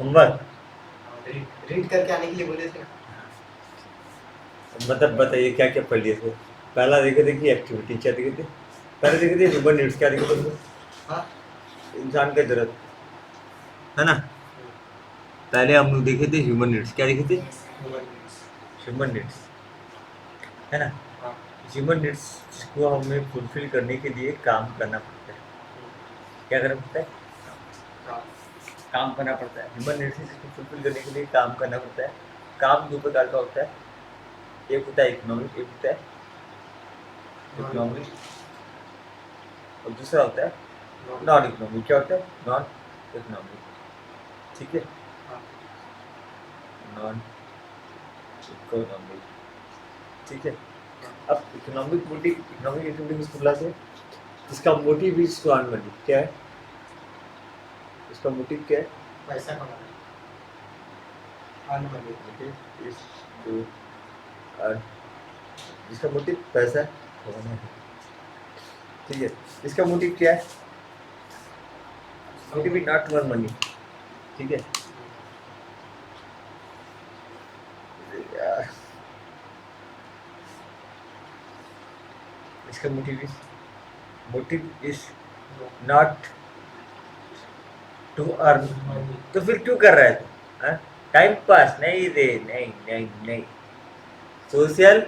Homework read करके आने के लिए बोले थे ना। मतलब बताइए क्या क्या पढ़ लिए थे। पहला देखे थे कि एक्टिविटी क्या देखे थे। पहले देखे थे ह्यूमन नीड्स क्या देखे थे। हाँ इंसान का जरूरत है ना। पहले हम लोग देखे थे ह्यूमन नीड्स क्या देखे थे। ह्यूमन नीड्स है ना। हाँ ह्यूमन नीड्स को हमें फुलफिल करने के लिए काम करना पड़ता है। क्या करना पड़ता है। हाँ काम करना पड़ता है। ह्यूमन नीड्स को फुलफिल करने के लिए काम करना पड़ता है। काम दो प्रकार का होता है। एक होता है इकोनॉमिक, एक होता है इकोनॉमिक और दूसरा होता है नॉन इकोनॉमिक। क्या होता है नॉन इकोनॉमिक। ठीक है नॉन इकोनॉमिक। ठीक है। अब इकोनॉमिक मोटिव इकोनॉमिक एक्टिविटी किसको बुलाते हैं। इसका motive is to earn money. क्या है इसका मोटिव क्या है। पैसा कमाना मोटिव इज टू अर्न। जिसका मोटिव पैसा कमाना है। ठीक है। इसका मोटिव क्या है। Motive is not to earn money. ठीक है। यार, इसका motive is not to earn. तो फिर क्यों कर रहा है तू। टाइम पास नहीं रे नहीं नहीं नहीं। Social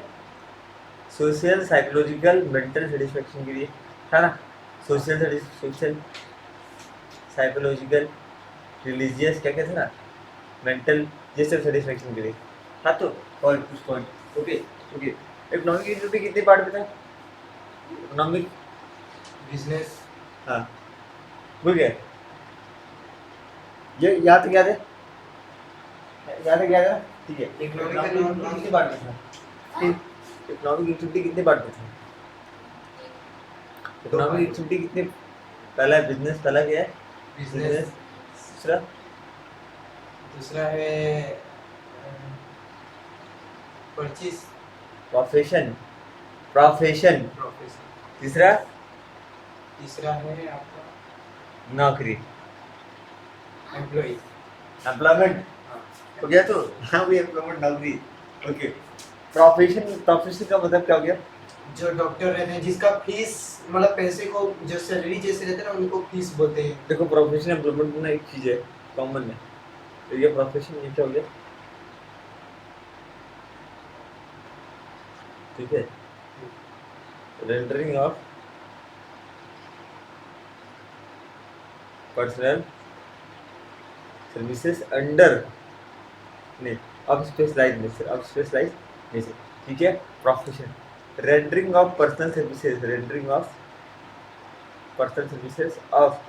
social psychological mental satisfaction के लिए है ना। सोशल साइकोलॉजिकल रिलीजियस क्या कहते हैं ना। मेंटल ये सब सेटिस्फेक्शन के लिए। हाँ तो पॉइंट कुछ point okay okay. Economic activity कितने पार्ट में था। इकोनॉमिक बिजनेस हाँ भूल गया। ये याद तक याद है ना। ठीक है। इकोनॉमिक कितने पार्ट में था। इकोनॉमिक एक्टिविटी कितने पार्ट में था। इकोनॉमिक एक्टिविटी कितने। पहला बिजनेस। पहला क्या है बिजनेस दूसरा दूसरा है परचेज प्रोफेशन तीसरा तीसरा है आपका नौकरी एम्प्लॉय। एम्प्लॉयमेंट हो गया। तो हाँ भी एम्प्लॉयमेंट नौकरी ओके। प्रोफेशन का मतलब क्या हो गया। जो डॉक्टर रहते हैं जिसका फीस मतलब पैसे को जो सैलरी जैसे रहते हैं ना उनको फीस बोलते हैं। देखो प्रोफेशन एम्प्लॉयमेंट में एक चीज है कॉमन है। तो ये प्रोफेशन ये क्या हो गया। ठीक है। Rendering of personal services under नहीं अब स्पेशलाइज नहीं से। ठीक है। Profession rendering of personal services of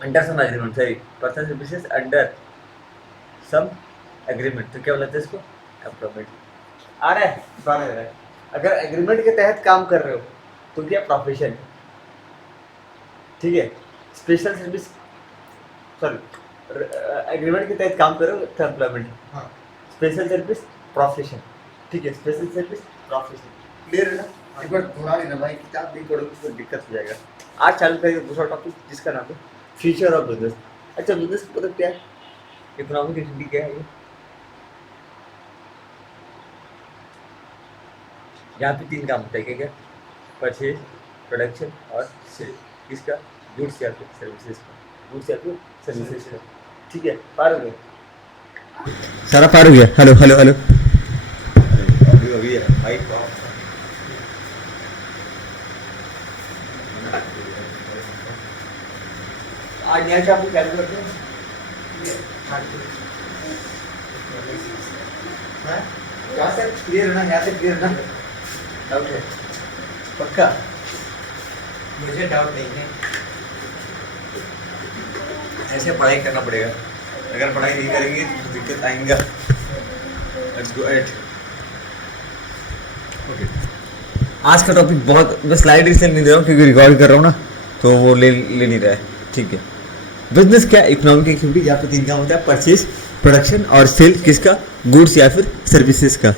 under some agreement sorry personal services under some agreement. तो क्या बोलते हैं इसको एम्प्लॉयमेंट। आ रहा है अगर एग्रीमेंट के तहत काम कर रहे हो तो क्या प्रोफेशन। ठीक है। स्पेशल सर्विस सॉरी एग्रीमेंट के तहत काम कर रहे हो तो एम्प्लॉयमेंट। हाँ स्पेशल सर्विस प्रोफेशन। ठीक है। स्पेशल सर्विस प्रोफेशन क्लियर है ना। एक बार थोड़ा ही ना भाई किताब नहीं पढ़ोगे तो दिक्कत हो जाएगा। आज चालू करेंगे दूसरा टॉपिक जिसका नाम है फ्यूचर ऑफ बिजनेस। अच्छा बिजनेस मतलब क्या है। इकोनॉमिक एक्टिविटी क्या है ये। यहाँ पे 3 काम होता है क्या क्या परचेज प्रोडक्शन और सेल। किसका गुड्स या फिर सर्विसेज का ठीक है। पार हो गया सारा पार हो गया। हेलो हेलो हेलो अभी है माइक ऑफ। आज यहाँ से आपको क्या करते हैं। यहाँ से क्लियर है ना। यहाँ से क्लियर ना डाउट है पक्का। मुझे डाउट नहीं है। ऐसे पढ़ाई करना पड़ेगा। अगर पढ़ाई नहीं करेंगे तो दिक्कत आएगा। Let's go at okay. आज का टॉपिक बहुत मैं स्लाइड इसलिए नहीं दे रहा हूँ क्योंकि रिकॉर्ड कर रहा हूँ ना तो वो ले नहीं रहा है। ठीक है। बिजनेस क्या इकोनॉमिक एक्टिविटी यहाँ पे 3 काम होता है परचेज प्रोडक्शन और सेल। किसका गुड्स या फिर सर्विसेज का।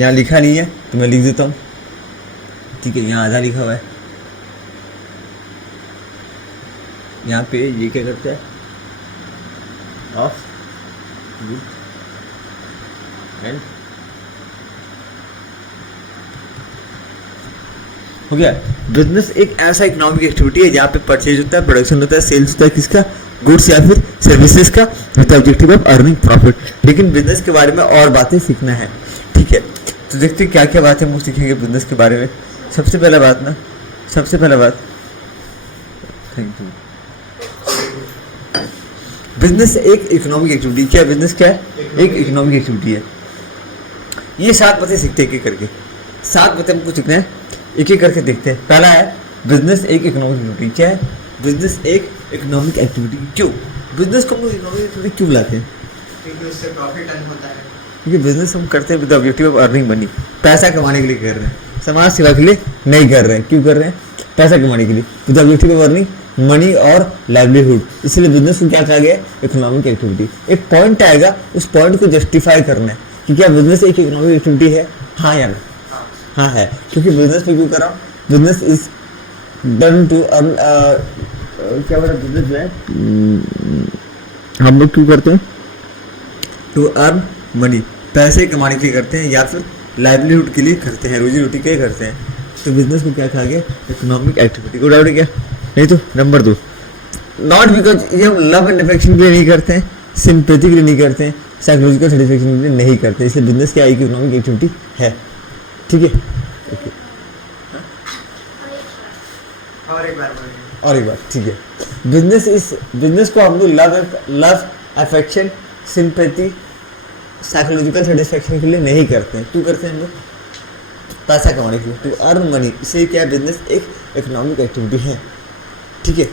यहाँ लिखा नहीं है तो मैं लिख देता हूँ। ठीक है। यहाँ आधा लिखा हुआ है यहाँ पे ये क्या करता है, ऑफ एंड हो गया। बिजनेस एक ऐसा इकोनॉमिक एक्टिविटी है जहाँ पे परचेज होता है, प्रोडक्शन होता है, सेल्स होता है, किसका, गुड्स या फिर सर्विसेज का, with objective of earning profit. लेकिन बिजनेस के बारे में और बातें सीखना है, ठीक है। तो देखते हैं क्या क्या बातें हम सीखेंगे बिजनेस के बारे में। सबसे पहला बात थैंक यू, बिजनेस एक इकोनॉमिक एक्टिविटी। क्या बिजनेस क्या है, एक इकोनॉमिक एक्टिविटी है। ये 7 बातें सीखते हैं एक एक करके, 7 बातें हमको सीखना है, एक एक करके देखते हैं। पहला है बिजनेस एक इकोनॉमिक एक्टिविटी। क्या है, बिजनेस एक इकोनॉमिक एक्टिविटी। क्यों बिजनेस को हम लोग इकोनॉमिक एक्टिविटी क्यों बुलाते हैं, क्योंकि उससे प्रॉफिट अर्न होता है। क्योंकि बिजनेस हम करते हैं with objective of earning money, पैसा कमाने के लिए कर रहे हैं, समाज सेवा के लिए नहीं कर रहे हैं। क्यों कर रहे हैं, पैसा कमाने के लिए, with objective of earning money और लाइवलीहुड। इसलिए बिजनेस को क्या कहा गया, इकोनॉमिक एक्टिविटी। एक पॉइंट आएगा, उस पॉइंट को जस्टिफाई करना है कि क्या बिजनेस एक इकोनॉमिक एक्टिविटी है, हाँ या नहीं। हाँ है, क्योंकि बिजनेस में क्यों कर रहा हूँ, business is done to earn, क्या बोला, बिजनेस जो है हम लोग क्यों करते हैं, टू अर्न मनी, पैसे कमाने के लिए करते हैं, या फिर लाइवलीहुड के लिए करते हैं, रोजी रोटी के लिए करते हैं। तो बिजनेस को क्या कहा गया, इकोनॉमिक एक्टिविटी। को डाउट है क्या, नहीं तो नंबर 2, नॉट बिकॉज ये हम लव एंड अफेक्शन के लिए नहीं करते हैं, सिंपैथी के लिए नहीं करते हैं, साइकोलॉजिकल सेटिस्फेक्शन के लिए नहीं करते। इसलिए बिजनेस क्या एक इकोनॉमिक एक्टिविटी है, ठीक है। ओके, और एक बार बोलिए। और एक बार, ठीक है। बिजनेस को हम लोग love affection, sympathy, psychological satisfaction के लिए नहीं करते हैं। क्यों करते हैं हम लोग, पैसा कमाने के लिए, टू अर्न मनी। इसलिए क्या बिजनेस एक इकोनॉमिक एक्टिविटी है, ठीक है।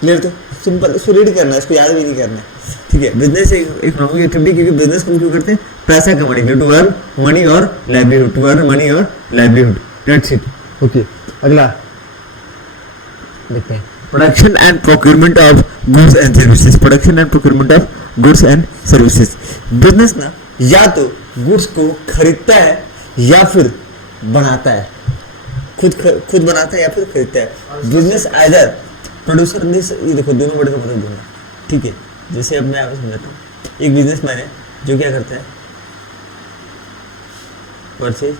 क्लियर, तो सिंपल, इसको रीड करना है, इसको याद भी नहीं करना है, ठीक है। बिजनेस एक इकोनॉमिक एक्टिविटी, क्योंकि बिजनेस को क्यों करते हैं, पैसा कमाने के लिए, टू अर्न मनी और लाइवलीहुड, टू अर्न मनी और लाइवलीहुड, दैट्स इट। ओके, अगला देखते हैं, production and procurement of goods and services. Production and procurement of goods and services. Business ना या तो गुड्स को खरीदता है या फिर बनाता है, खुद बनाता है या फिर खरीदता है। बिजनेस आइदर प्रोड्यूसर, ये देखो दोनों वर्ड का मतलब दूंगा, ठीक है। जैसे अब मैं आपको समझाता हूँ, एक बिजनेसमैन है जो क्या करता है, परचेज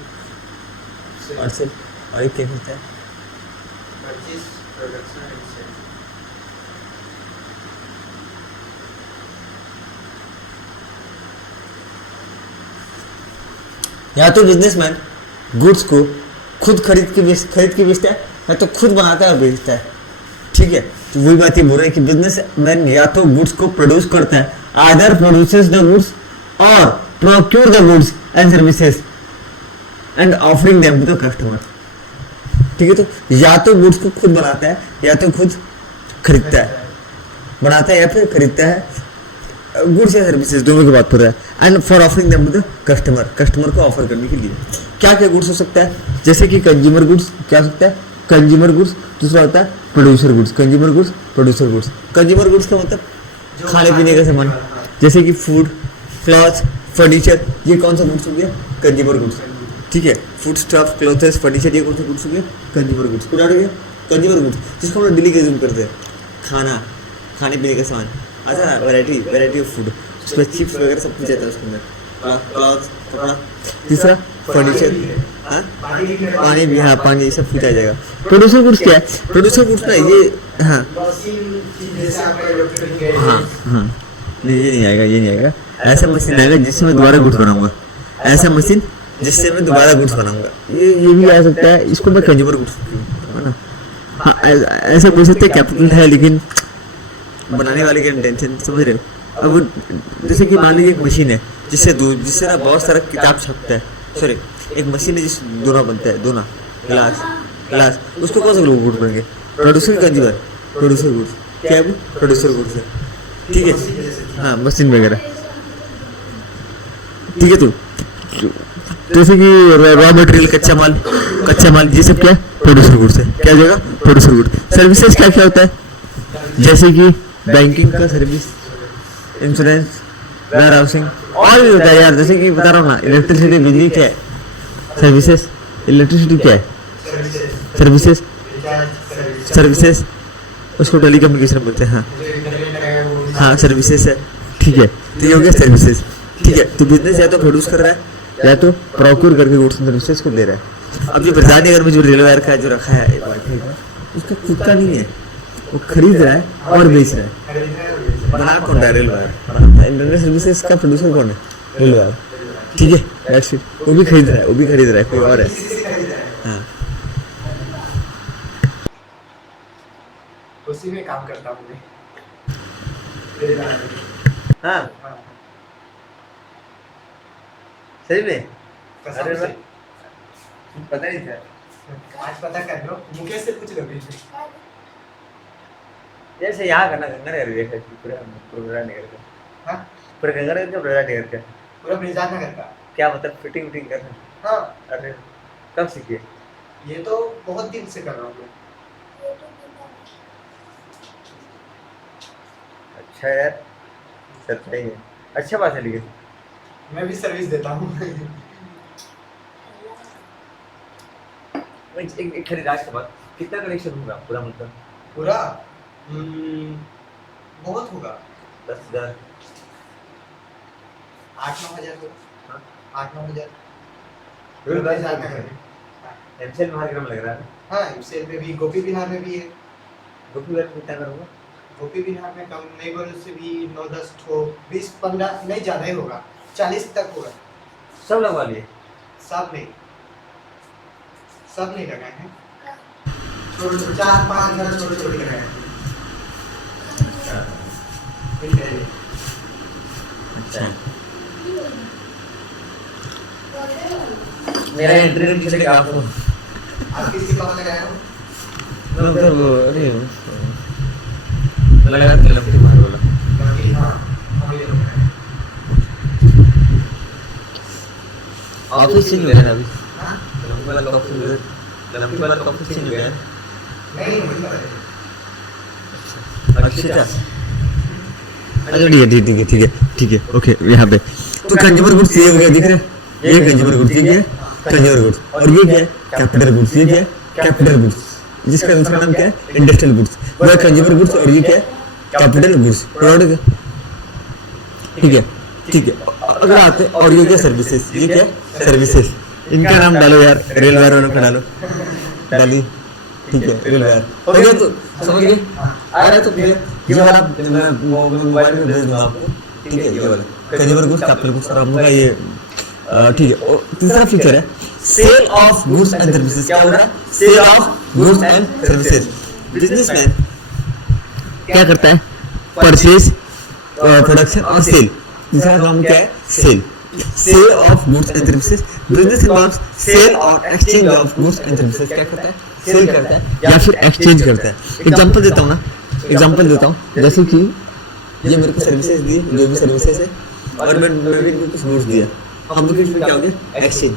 और सेल, और एक क्या करता है, परचेज, प्रोडक्शन एंड सेल। या तो बिजनेसमैन गुड्स को खुद खरीद के बेचता है, या तो खुद बनाता है और बेचता है, ठीक है। तो वही बात ये बोल रहे हैं कि बिजनेसमैन या तो गुड्स को प्रोड्यूस करता है, आइदर प्रोड्यूसेस द गुड्स और procure the goods and services and offering them to the customer, ठीक है। तो या तो गुड्स को खुद बनाता है या तो खुद खरीदता है, बनाता है या फिर खरीदता है, गुड्स या सर्विसेज दोनों की बात कर रहा है। And for offering them to the customer को ऑफर करने के लिए क्या क्या गुड्स हो सकता है, जैसे कि कंज्यूमर गुड्स, क्या हो सकता है, कंज्यूमर गुड्स। दूसरा होता है producer goods, consumer goods, producer goods. Consumer goods का मतलब खाने पीने का सामान, जैसे कि फूड, क्लॉथ, फर्नीचर, ये कौन सा गुड्स हो गया, कंज्यूमर गुड्स, ठीक है। फूड स्टफ, क्लॉथ्स, फर्नीचर, ये कौन सा गुड्स हो गया, कंज्यूमर गुड्स। पूरा हो गया कंज्यूमर गुड्स, जिसको हम लोग डेली कंज्यूम करते हैं, खाने पीने का सामान। अच्छा, वैरायटी ऑफ फूड, उसमें चिप्स वगैरह सब कुछ आता है उसके अंदर, क्लॉथ, कपड़ा। तीसरा फर्नीचर, हाँ पानी भी, हाँ पानी, सब कुछ आ जाएगा। प्रोड्यूसर गुड्स क्या है, प्रोड्यूसर गुड्स ना ये, हाँ नहीं ये नहीं आएगा, ऐसा मशीन आएगा जिससे मैं दोबारा गुड्स बनाऊंगा, ऐसा मशीन जिससे मैं दोबारा गुड्स बनाऊंगा, ये भी आ सकता है। इसको मैं कंज्यूमर गुड्स, है ना, हाँ ऐसा बोल सकते हैं। कैपिटल है लेकिन बनाने वाले की इंटेंशन समझ रहे हो। अब जैसे कि मान लीजिए एक मशीन है जिससे ना बहुत सारा किताब छपता है, सॉरी एक मशीन है जिस दोना बनता है, दोना ग्लास, उसको कौन सा लोग गुड बनेंगे, प्रोड्यूसर कंज्यूमर, प्रोड्यूसर गुड्स, क्या है वो, प्रोड्यूसर गुड्स है, ठीक है। हाँ मशीन वगैरह, ठीक है। तो जैसे कि रॉ मटेरियल, कच्चा माल, ये सब क्या है, प्रोड्यूसर गुड्स है। क्या हो जाएगा, प्रोड्यूसर गुड्स। सर्विसेज क्या क्या होता है, जैसे कि बैंकिंग का सर्विस, इंश्योरेंस, वेयर हाउसिंग, और भी होता है यार। जैसे कि बता रहा हूँ ना, इलेक्ट्रिसिटी, बिजली क्या है, सर्विसेज। इलेक्ट्रिसिटी क्या है, सर्विसेज। उसको टेली कम्युनिकेशन बोलते हैं। हाँ जो इंटरनेट लगाया है वो हाँ सर्विसेज है, ठीक है। तो ये हो गया सर्विसेज, ठीक है। तो बिजनेस या तो प्रोड्यूस कर रहा है या तो प्रोक्योर करके गुड्स एंड सर्विसेज को दे रहा है। अब ये बरसाती नगर में जो रेलवे वायर का जो रखा है उसका खुद का नहीं है, वो खरीद रहा है और बेच रहा है। खरीदना है और बेचना है। बना कौन रहा है? Railway wire. इंटरनेट सर्विसेज का प्रोड्यूसर कौन है? रेलवे वायर, ठीक है। That's it. वो भी खरीद रहा है, कोई और है। किसी से खरीदना है। हाँ उसी में काम करता हूँ मैं। खरीदना है। हाँ हाँ, सही में कसम अरे से। वाह। पता नहीं था। आज पता कर लो, मुकेश से पूछ लो भी। जैसे यहाँ करना गंगा नगर देखा पूरा पूरा नगर का, हाँ, पूरा गंगा नगर का पूरा नगर का पूरा ब्रिजान नगर का। क्या मतलब फिटिंग विटिंग करना? हाँ, अरे कब सीखे? ये तो बहुत दिन से कर रहा हूँ मैं। अच्छा यार, सच है, अच्छा बात है। लेकिन मैं भी सर्विस देता हूँ। एक खरीदार के बाद कितना कलेक्शन होगा पूरा मतलब? पूरा बहुत होगा। 10,000 8-9 हजार होगा। हाँ? 8-9 हजार। बिल्कुल बात ब्रिजान है। नगर में। एमसेल महाविक्रम लग रहा है। हाँ, एमसेल में भी, गोपी विहार में भी है। गोपी वाले कितना करूँगा? गोपी विहार में कम नहीं बोले से भी 9-10 ठो 20-15 नहीं ज़्यादा ही होगा, 40 तक होगा। सब लगवा लिए? सब नहीं लगाए हैं। छोटे 4-5 घर छोटे लगाए हैं। अच्छा, मेरा इंटरनेट किसी का आपको आप किसके पास लगाए हो? मतलब अरे लगा रहा था लंबी मार वाला। बाकी हाँ, हम ये लगाए हैं। ऑफिस चेंज हो गया ना अभी? हाँ? लंबी वाला ऑफिस चेंज हो गया है। नहीं, नहीं पता है। अच्छा अच्छा, ठीक है ओके। यहाँ पे तो कंज्यूमर गुड्स ये हो गया, दिख रहा है? ये कंज्यूमर गुड्स, ये क्या है? Consumer goods. और ये क्या है? Capital goods. ये क्या है? कैपिटल गुड्स, जिसका दूसरा नाम क्या है? Industrial goods. वो है कंज्यूमर गुड्स और ये क्या है? कैपिटल गुड्स, प्रोडक्ट है, ठीक है। अगर आते और ये क्या? सर्विसेज। ये क्या है? सर्विसेज। इनका नाम डालो यार, रेल वायर वालों का डालो, डालिए, ठीक है। रेल वायर हो गया, तो समझ गए? आ रहा है तो फिर ये वाला मैं मोबाइल में भेज दूंगा आपको, ठीक है। ये वाला कंज्यूमर गुड्स, कैपिटल गुड्स और हम लोग का ये ठीक है। और तीसरा फीचर है sale of goods and services. क्या हो रहा है? Sale of goods and services. Businessman क्या करता है? परचेज, प्रोडक्शन और सेल। तीसरा काम क्या है? Sale of goods and services. Business involves sale और exchange of goods and services. क्या करता है? सेल करता है या फिर एक्सचेंज करता है। एग्जांपल देता हूँ, जैसे कि ये मेरे को सर्विसेज दी, जो भी सर्विसेज है, और मैं भी इनको कुछ गुड्स दिया, हम लोग इसमें क्या हो गया? एक्सचेंज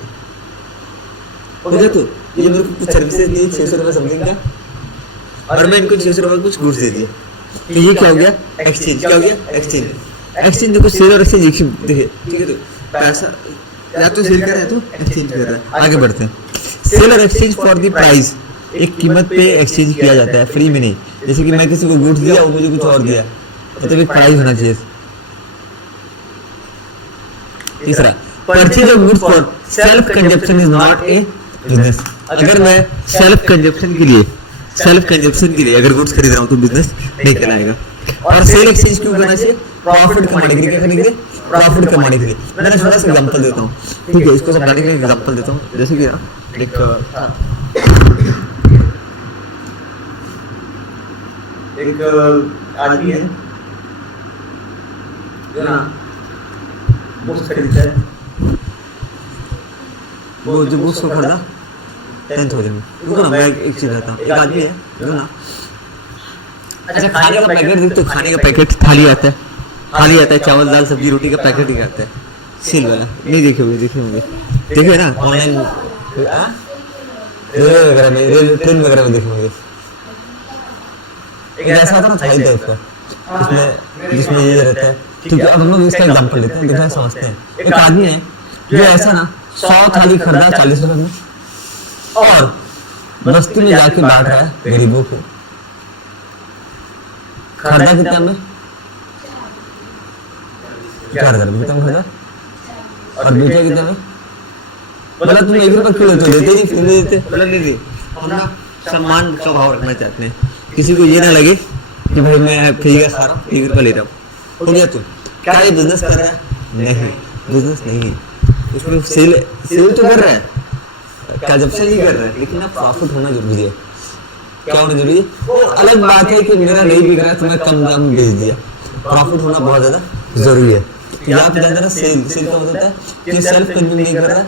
हो गया। तो ये मेरे को कुछ सर्विसेज दी 600 रुपये समथिंग का, और मैं इनको 600 रुपये कुछ गुड्स दे दिया, तो ये क्या हो गया? एक्सचेंज। क्या हो गया? एक्सचेंज देखो, सेल और एक्सचेंज एक देखिए, ठीक है। तो पैसा या तो सेल कर रहा है तो एक्सचेंज कर रहा है। आगे बढ़ते हैं। सेल और एक्सचेंज फॉर द प्राइस, एक कीमत पे एक्सचेंज किया जाता है, फ्री में नहीं। जैसे कि मैं किसी को गुड्स दिया, वो मुझे कुछ और दिया, मतलब एक प्राइस होना चाहिए। तीसरा, purchase of goods for self consumption is not a business. अगर मैं सेल्फ कंजप्शन के लिए अगर गुड्स खरीद रहा हूँ तो बिजनेस नहीं कहलाएगा। और सेल एक्सचेंज क्यों करना चाहिए? प्रॉफिट कमाने के लिए। क्या करने के लिए? प्रॉफिट कमाने के लिए। मैंने थोड़ा सा एग्जांपल देता हूँ, ठीक है। इसको समझाने के लिए एग्जांपल देता हूँ। जैसे कि एक आदमी है जो ना बुक्स खरीदता है, वो जो बुक्स को खरीदा 10,000 में। रुको ना, मैं एक चीज बताता हूँ। एक आदमी है जो ना, अच्छा खाने का पैकेट देखते हो, खाने का पैकेट थाली आता है, चावल दाल सब्जी रोटी का पैकेट ही आता है, सील वाला। नहीं देखे होंगे ना ऑनलाइन, रेलवे वगैरह में, ट्रेन वगैरह में देखे होंगे। एक ऐसा था ना थाली टाइप का, जिसमें ये रहता है, ठीक है। अब हम लोग इसका एग्जांपल लेते हैं, देखना समझते हैं। एक आदमी है जो ऐसा ना 100 थाली खरीदा 40 रुपए में, और बस्ती में जाके बांट रहा है गरीबों को, खरीदा कितना में 4,000 रुपये कम खरीदा और बेचा कितना में बोला तुम 1 रुपये किलो तो देते नहीं फिर भी देते बोला नहीं दी हम ना सम्मान का भाव रखना चाहते हैं किसी को ये ना लगे कि भाई मैं फ्री का खा रहा हूँ 1 रुपये ले रहा हूँ हो गया तुम क्या ये बिजनेस कर रहा है नहीं बिजनेस नहीं उसमें सेल तो कर रहा है क्या जब से नहीं कर रहा है लेकिन ना प्रॉफिट होना जरूरी है क्या होना जरूरी है वो अलग बात है कि मेरा नहीं बिक रहा है तो मैं कम दाम बेच दिया प्रॉफिट होना बहुत ज्यादा जरूरी है यहाँ पे ज्यादा सेल का मतलब है कि सेल्फ कंज्यूम नहीं कर रहा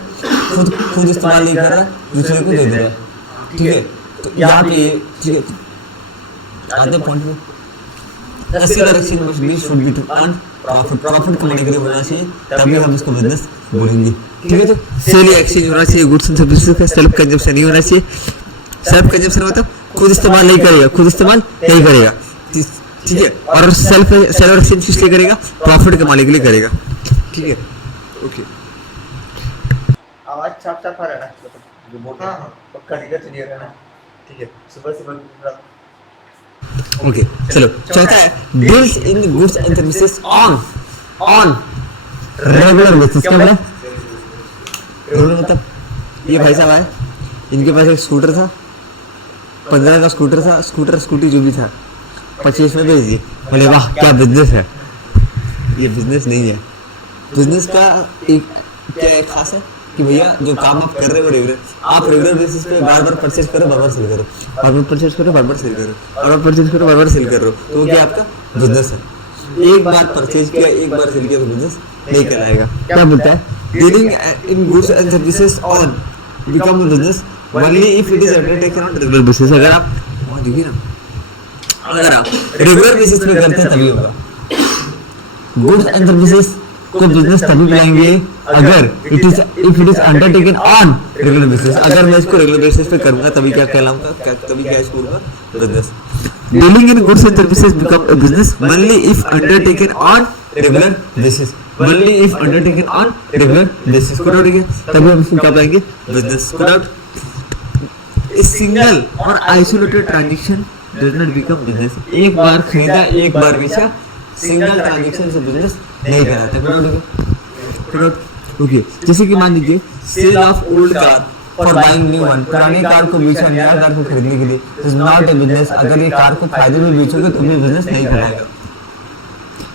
खुद इस्तेमाल नहीं कर रहा दूसरे को दे दे रहा है ठीक है तो यहाँ पे ठीक है आधे पॉइंट में प्रॉफिट कमाने के लिए होना चाहिए तभी हम इसको बिजनेस बोलेंगे ठीक है तो सेल या एक्सचेंज होना चाहिए गुड्स एंड सर्विसेज का सेल्फ कंजम्पशन नहीं होना चाहिए सेल्फ कंजम्पशन मतलब खुद इस्तेमाल नहीं करेगा ठीक है और सेल्फ सेल और एक्सचेंज किस लिए करेगा प्रॉफिट कमाने के लिए करेगा ठीक है ओके आवाज साफ साफ आ रहा है ना हाँ पक्का क्लियर है ना ठीक है सुबह ओके चलो चौथा है deals in goods and services on regular basis क्या बोला रेगुलर मतलब ये भाई साहब आए इनके पास एक स्कूटर था 15 का स्कूटी जो भी था 25 में बेच दिए बोले वाह क्या बिजनेस है ये बिजनेस नहीं है बिजनेस का एक क्या एक खास है कि भैया जो काम आप कर रहे हो रेगुलर आप रेगुलर बेसिस पे बार बार परचेज करो बार बार सेल करो बार बार परचेज करो बार बार सेल करो बार बार परचेज करो बार बार सेल करो तो वो क्या आपका बिजनेस है एक बार परचेज किया एक बार सेल किया तो बिजनेस नहीं कहलाएगा क्या बोलता है dealing in goods and services on become a business only if it is undertaken on regular basis अगर आप देखिए ना अगर आप रेगुलर बेसिस पे करते हैं तभी होगा गुड्स एंड सर्विसेज को बिजनेस तभी बुलाएंगे अगर if it is undertaken on regular basis अगर मैं इसको रेगुलर बेसिस पे करूंगा तभी क्या कहलाऊंगा तभी क्या इसको होगा business dealing in goods and services become a business only if undertaken on regular basis only if undertaken on regular basis को डाउट है तभी हम इसको क्या पाएंगे बिजनेस को डाउट सिंगल और isolated transaction does not become business एक बार खरीदा एक बार बेचा सिंगल ट्रांजैक्शन से बिजनेस नहीं कराता ओके जैसे कि मान लीजिए sale of old car for buying new one पुरानी कार को बेचा नया कार को खरीदने के लिए इज नॉट अ बिजनेस अगर ये कार को फायदे में बेचोगे तो भी बिजनेस नहीं कराएगा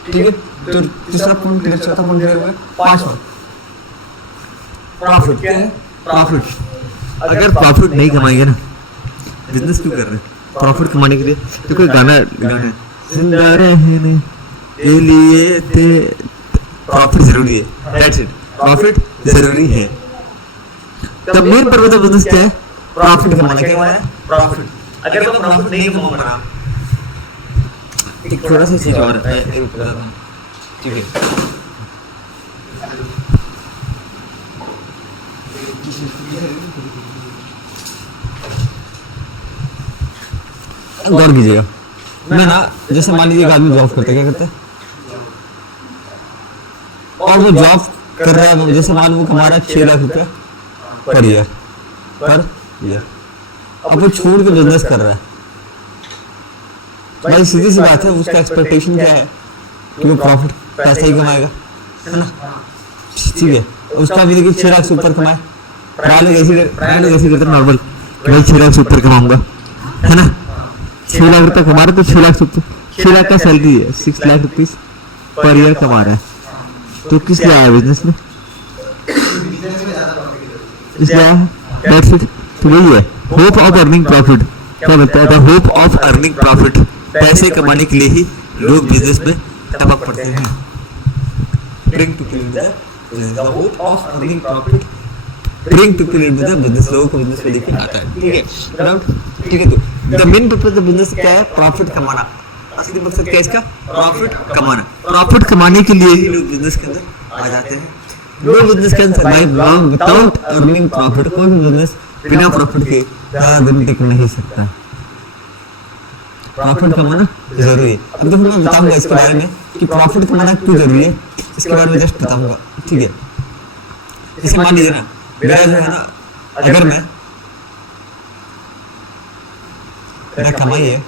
ठीक है तो तीसरा पॉइंट क्लियर चौथा पॉइंट क्लियर हो गया पांचवा प्रॉफिट क्या है प्रॉफिट अगर प्रॉफिट नहीं कमाएंगे ना बिजनेस क्यों कर रहे हैं प्रॉफिट कमाने के लिए तो कोई गाना है जिंदा रहने के लिए प्रॉफिट जरूरी है दैट्स इट प्रॉफिट जरूरी है तब मेन पर्पस ऑफ बिजनेस क्या है प्रॉफिट कमाना क्या है प्रॉफिट अगर मैं प्रॉफिट नहीं कमा रहा एक थोड़ा सा चीज और है ठीक है गौर कीजिएगा मैं ना जैसे मान लीजिए एक आदमी जॉब करता है क्या करता है और वो जॉब कर रहा है जैसे मान वो कमा रहा है 6 लाख रुपया पर ईयर अब वो छोड़ के बिजनेस कर रहा है भाई सीधी सी बात है उसका एक्सपेक्टेशन क्या है कि वो प्रॉफिट पैसा ही कमाएगा है ना ठीक है उसका भी देखिए 6 लाख से ऊपर कमाए प्राय लोग ऐसे करते नॉर्मल भाई 6 लाख से ऊपर कमाऊंगा है ना 6 लाख रुपए कमा रहे तो 6 लाख रुपए 6 लाख का सैलरी है 6 लाख रुपीस पर ईयर कमा रहा है तो किस लिए आया बिजनेस में इसलिए आया दैट्स इट तो वही है होप ऑफ अर्निंग प्रॉफिट क्या बोलता है होप ऑफ अर्निंग प्रॉफिट पैसे कमाने के लिए ही लोग बिजनेस में टपक पड़ते हैं bring people in the hope of earning profit bring people in the business लोगों को बिजनेस में लेके आता है ठीक है तो the main purpose of business क्या है प्रॉफिट कमाना असली मकसद क्या है इसका प्रॉफिट कमाने के लिए ही लोग बिजनेस के अंदर आ जाते हैं no business can survive long without earning profit कोई भी बिजनेस बिना प्रॉफिट के ज्यादा दिन टिक नहीं सकता प्रॉफिट कमाना जरूरी है अब देखो मैं बताऊंगा इसके बारे में कि प्रॉफिट कमाना क्यों जरूरी है इसके बारे में जस्ट बताऊंगा ठीक है जैसे मान लीजिए ना मेरा जो है ना अगर मेरा कमाई है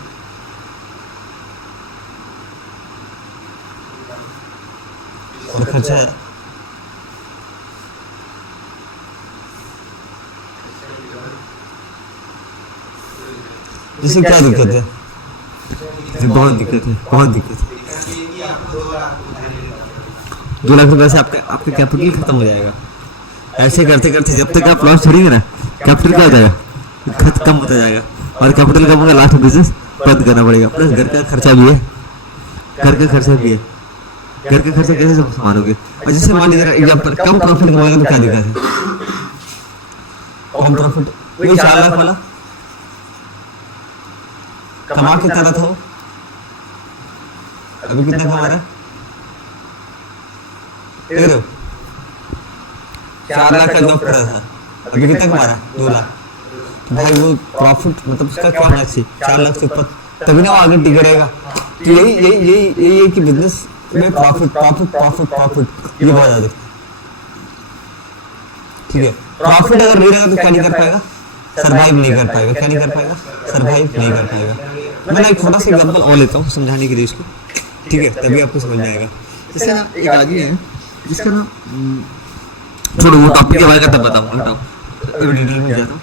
और खर्चा इससे क्या दिक्कत है? बहुत दिक्कत है, बहुत दिक्कत है। 2 लाख रुपए से आपका आपका कैपिटल खत्म हो जाएगा। ऐसे करते करते जब तक आप लॉस छोड़ेंगे ना, कैपिटल क्या हो जाएगा, खत्म होता जाएगा। और कैपिटल कम होगा, लास्ट बिजनेस बंद करना पड़ेगा। प्लस घर का खर्चा भी है, घर का खर्चा भी है। घर का खर्चा कैसे संभालोगे? और जैसे मान लीजिए एग्जाम्पल, कम प्रॉफिट कमाएगा तो क्या दिक्कत है? कम प्रॉफिट, वही 4 लाख वाला कमा के करा था वो, अभी कितना कमा रहा है? 4 लाख का जॉब कर रहा था, अभी कितना कमा रहा है? 2 लाख। भाई वो प्रॉफिट मतलब उसका क्या होना चाहिए? 4 लाख से ऊपर, तभी ना वो आगे टिके रहेगा। तो यही है कि बिजनेस में प्रॉफिट प्रॉफिट प्रॉफिट प्रॉफिट ये बहुत ज्यादा, ठीक है। प्रॉफिट अगर नहीं रहेगा तो क्या नहीं कर पाएगा? सरवाइव नहीं कर पाएगा। क्या नहीं कर पाएगा? सरवाइव नहीं कर पाएगा। मैं एक छोटा सा एग्जांपल और लेता हूँ समझाने के लिए इसको, ठीक है, तभी आपको समझ में आएगा। जैसे ना एक आदमी है जिसका ना छोड़ो वो टॉपिक के बारे में तब बताऊंगा, हटाओ डिटेल में जाता हूँ।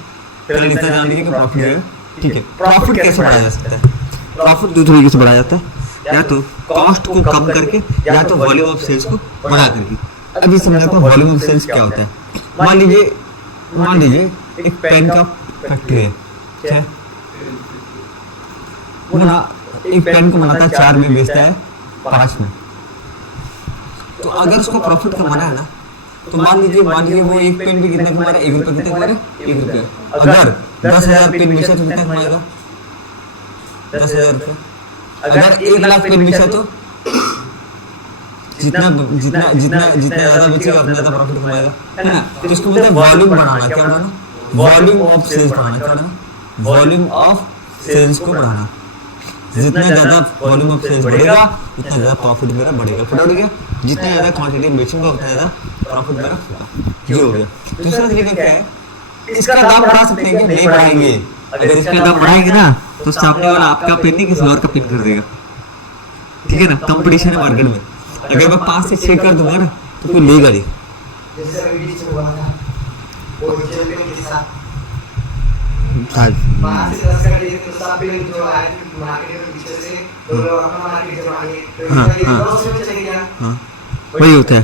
पहले इतना जान लीजिए कि प्रॉफिट है, ठीक है। प्रॉफिट कैसे बढ़ाया जा सकता है? प्रॉफिट 2 तरीके से बढ़ाया जाता है, या तो कॉस्ट को कम करके या तो वॉल्यूम ऑफ सेल्स को बढ़ा करके। अभी समझाता हूँ वॉल्यूम ऑफ सेल्स क्या होता है। मान लीजिए एक पेन का फैक्ट्री है, ठीक है, वो ना एक पेन को बनाता है 4 में, बेचता है 5 में। तो अगर उसको प्रॉफिट कमाना है ना, तो मान लीजिए वो एक पेन भी कितना कमा रहा है? 1 रुपये। कितना कमा रहा है? 1 रुपये। अगर 10,000 पेन बेचा तो कितना कमाएगा? 10,000 रुपये। अगर 1 लाख पेन बेचा तो जितना ज्यादा बेचेगा उतना ज्यादा प्रॉफिट कमाएगा, है ना। तो इसको मतलब वॉल्यूम बढ़ाना। क्या बढ़ाना? वॉल्यूम ऑफ सेल्स बढ़ाना। क्या बढ़ाना? वॉल्यूम ऑफ सेल्स को बढ़ाना। जितना ज्यादा वॉल्यूम ऑफ सेल्स बढ़ेगा उतना ज्यादा प्रॉफिट मेरा बढ़ेगा। फिर हो गया, जितना ज्यादा क्वांटिटी बेचूंगा उतना ज्यादा प्रॉफिट मेरा होगा। ये हो गया। दूसरा तरीका क्या है? इसका दाम बढ़ा सकते हैं कि नहीं बढ़ाएंगे। अगर इसका दाम बढ़ाएंगे ना तो सामने वाला आपका पेन नहीं किसी और का पेन कर देगा, ठीक है ना। कंपटीशन है मार्केट में। अगर मैं 5 से 6 कर दूंगा ना तो कोई लेगा नहीं। जैसे अभी से हुआ था वो चल पे के साथ 5 से 10 कर दिए तो सब पे जो आए मार्केट में पीछे से तो अपना मार्केट जब आगे तो ये 10 में चले गया। वही होता है।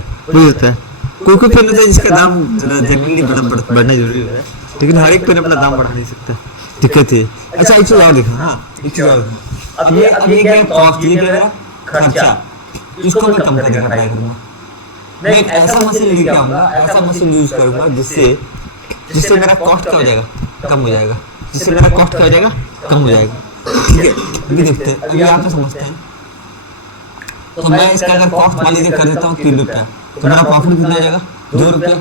कोई पेन होता है जिसका दाम जनरली बढ़ना जरूरी है, लेकिन हर एक पेन अपना दाम बढ़ा नहीं सकता, दिक्कत है। अच्छा एक चीज और देखो, एक चीज और, अब ये क्या है? कॉस्ट, ये क्या है? खर्चा। इसको मैं कम करके ट्राई करूंगा। मैं एक ऐसा मशीन लेके आऊंगा, ऐसा मशीन यूज करूंगा जिससे मेरा कॉस्ट क्या हो जाएगा? कम हो जाएगा। जिससे मेरा कॉस्ट क्या हो जाएगा? कम हो जाएगा, ठीक है। अभी देखते हैं, अभी आप समझते हैं। तो मैं इसका अगर कॉस्ट मान लीजिए कर देता हूँ 3 रुपया, तो मेरा प्रॉफिट कितना हो जाएगा? 2 रुपया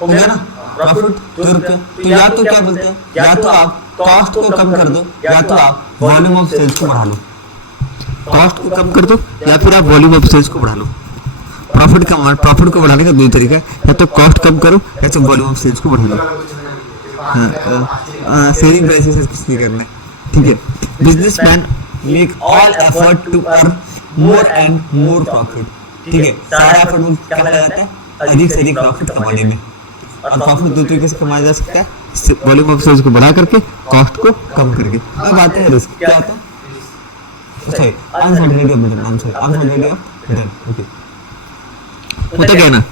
हो गया ना। प्रॉफिट 2 रुपया। तो या तो क्या बोलते हैं, या तो आप कॉस्ट को कम कर दो या तो आप वॉल्यूम ऑफ सेल्स को बढ़ा लो। कॉस्ट को कम कर दो या फिर आप वॉल्यूम ऑफ सेल्स को बढ़ा लो। प्रॉफिट को बढ़ाने का 2 तरीका है, या तो कॉस्ट कम करो या तो वॉल्यूम ऑफ सेल्स को बढ़ा लो। सेलिंग प्राइसेस कुछ नहीं करना है, ठीक है। Businessman make all effort to earn more and more profit, ठीक है। सारा एफर्ट में क्या लगाता है? अधिक से अधिक प्रॉफिट कमाने में। और प्रॉफिट 2 तरीके से कमाया जा सकता है, वॉल्यूम ऑफ सेल्स को बढ़ा करके, कॉस्ट को कम करके। अब आते हैं रिस्क। क्या आता है? Uncertainty of return. Uncertainty of return, okay. होता क्या है ना,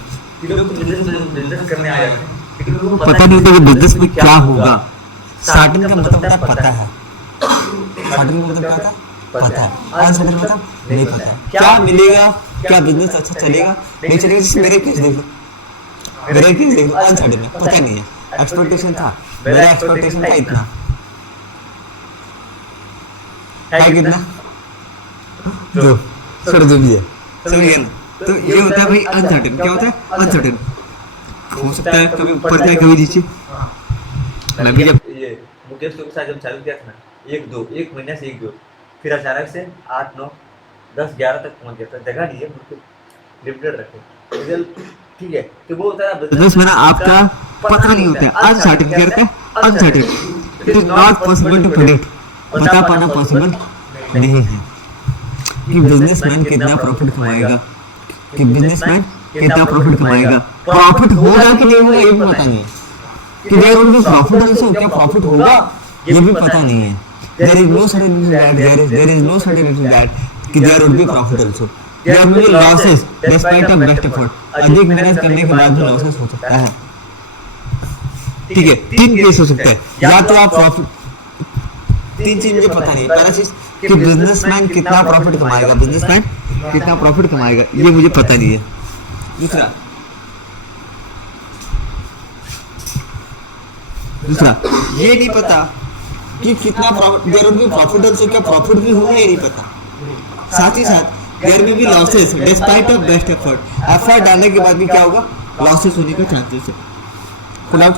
बिजनेस करने आया है पता नहीं होता कि बिजनेस में क्या होगा। स्टार्टिंग का मतलब होता है पता है। स्टार्टिंग का मतलब क्या होता है? पता है। अनसर्टेन मतलब नहीं पता है। क्या मिलेगा? क्या बिजनेस अच्छा चलेगा नहीं चलेगा? जैसे मेरे केस देख लो, अनसर्टेन है, पता नहीं है। एक्सपेक्टेशन था, मेरा एक्सपेक्टेशन था इतना है, कितना जो जो भी है, समझ गए ना। तो ये होता है भाई अनसर्टेन। क्या होता है? अनसर्टेन। हो सकता है कभी ऊपर जाए कभी नीचे। मैं भी जब ये मुकेश के साथ जब चालू किया था ना, 1 महीने से 1-2, फिर अचानक से 8, 9, 10, 11 तक पहुंच गया था। जगह नहीं है, बिल्कुल लिमिटेड रखे रिजल्ट, ठीक है। तो वो होता है बिजनेस में ना आपका पता नहीं होता है। अनसर्टेन क्या होता है? Uncertain. It is not possible to predict. बता पाना पॉसिबल नहीं है कि बिजनेसमैन कितना प्रॉफिट कमाएगा, कि बिजनेसमैन कितना प्रॉफिट कमाएगा, प्रॉफिट होगा कि नहीं होगा ये भी पता नहीं है, कि there will be profit also, क्या प्रॉफिट होगा ये भी पता नहीं है। There is no certainty that there is no certainty that कि there will be profit also, there will be losses despite of best effort, अधिक मेहनत करने के बाद भी लॉसेस हो सकता है। ठीक है, तीन केस हो सकते हैं, या तो आप प्रॉफिट, तीन चीज मुझे पता नहीं, पहला चीज कि बिजनेसमैन कितना प्रॉफिट कमाएगा, बिजनेसमैन कितना प्रॉफिट कमाएगा ये मुझे पता नहीं है। दूसरा ये नहीं पता कि कितना profit, there will be profit also, क्या प्रॉफिट भी होगा ये नहीं पता। साथ ही साथ there will be losses despite of best effort डालने के बाद भी क्या होगा, लॉसेस होने का चांसेस है। फुल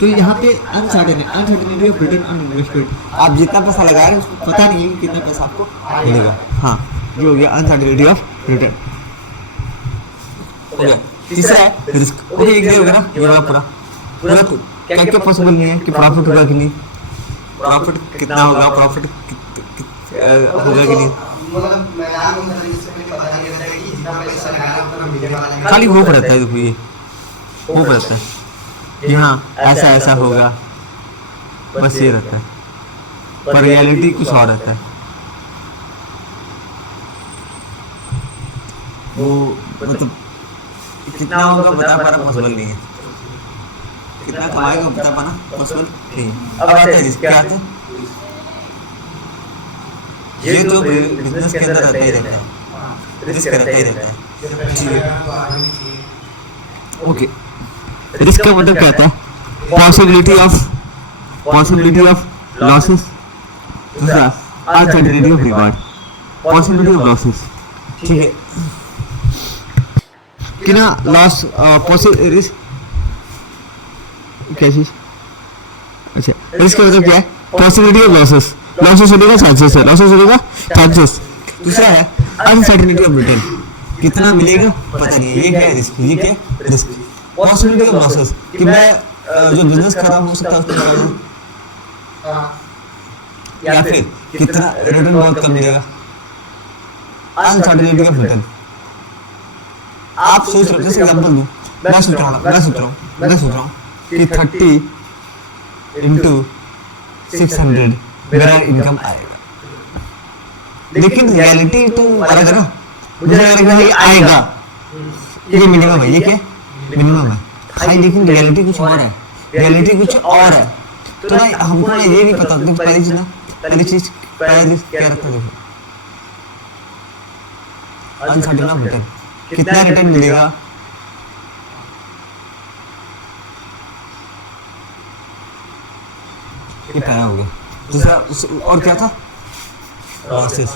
तो यहाँ पे अनसर्टेन है, uncertainty of return on investment, आप जितना पैसा लगा रहे हैं उसको पता नहीं है कि कितना पैसा आपको मिलेगा। हाँ ये हो गया अनसर्टेनिटी ऑफ रिटर्न। हो गया तीसरा है रिस्क। ओके एक हो गया ना, ये वाला पूरा पूरा तो क्या क्या पॉसिबल नहीं है कि प्रॉफिट होगा कि नहीं, प्रॉफिट कितना होगा, प्रॉफिट होगा कि नहीं, मतलब मैदान में इसमें पता नहीं रहता है कि इतना पैसा लगाना उतना मिलने वाला है, खाली होप रहता है। देखो ये होप रहता है कि हाँ ऐसा ऐसा होगा, बस ये रहता है, पर रियलिटी कुछ और रहता है। वो मतलब कितना होगा बता पाना पॉसिबल नहीं है, कितना कमाएगा बता पाना पॉसिबल नहीं है। अब आते हैं रिस्क, क्या आते हैं, ये तो बिजनेस के अंदर रहता ही रहता है, रिस्क रहता ही रहता है। ठीक है ओके, रिस्क का मतलब क्या होता है, पॉसिबिलिटी ऑफ लॉसेस, दूसरा uncertainty of reward, possibility of losses. ठीक है कि ना, लॉस पॉसिबल रिस्क क्या चीज, अच्छा रिस्क का मतलब क्या है, पॉसिबिलिटी ऑफ लॉसेस, लॉसेस होने का चांसेस है, लॉसेस होने का चांसेस। दूसरा है अनसर्टेनिटी ऑफ रिटर्न, कितना मिलेगा पता नहीं है, ये क्या है रिस्क, ये क्या है रिस्क। पॉसिबिलिटी ऑफ लॉसेस कि मैं जो बिजनेस कर रहा हूँ हो सकता है उसको लगा, या फिर कितना रिटर्न बहुत कम मिलेगा, अनसर्टेनिटी ऑफ रिटर्न। आप सोच रहे हो, जैसे एग्जांपल दूं, मैं सोच रहा हूँ कि 30 into 600 मेरा इनकम आएगा, लेकिन रियलिटी तो अलग है ना, मुझे लगेगा ये आएगा, ये मिनिमम है, ये क्या मिनिमम है, हाई, लेकिन रियलिटी कुछ और है, रियलिटी कुछ और है। तो ना हमको ना ये नहीं पता, देखो पहली चीज क्या रखा, देखो अनसर्टेन ऑफ रिटर्न, कितना रिटर्न मिलेगा, ये पहला हो गया। दूसरा और क्या था, लॉसेस,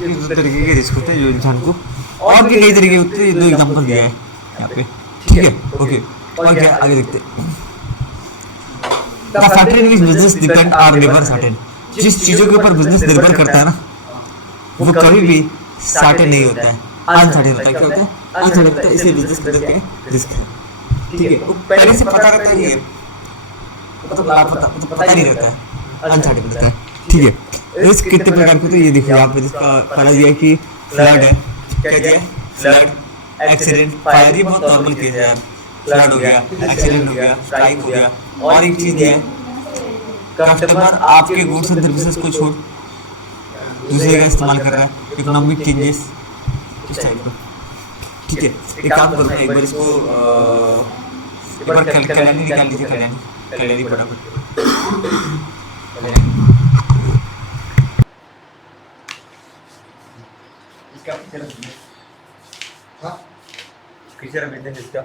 दो तरीके के रिस्क होते हैं जो इंसान को, और भी कई तरीके होते हैं, दो एग्जांपल दिया है यहाँ पे। ठीक है ओके, और क्या आगे देखते हैं। Certain which business depend are never certain, जिस चीजों के ऊपर बिजनेस निर्भर करता है ना वो कभी भी सर्टेन नहीं होता है, अनसर्टेन होता है। क्या होता है, अनसर्टेन होता है, इसलिए बिजनेस के अंदर क्या रिस्क है। ठीक है, वो पहले से पता रहता है, ये मतलब पता नहीं रहता है, अनसर्टेन रहता है। ठीक है, रिस्क कितने प्रकार के होते हैं ये देखिए यहाँ पे, जिसका पहला दिया कि फ्लड है, क्या दिया फ्लड, एक्सीडेंट, फायर, ये बहुत नॉर्मल केस है यार, फ्लड हो गया, एक्सीडेंट हो गया, स्ट्राइक हो गया। और एक चीज है, कस्टमर आपके गुड्स एंड सर्विसेज को छोड़ दूसरे का इस्तेमाल कर रहा है, इकोनॉमिक चेंजेस इस टाइप का। ठीक है, एक काम करते हैं, एक बार इसको एक बार कल्याणी निकाल लीजिए, कल्याणी फटाफट। किसका बिजनेस इसका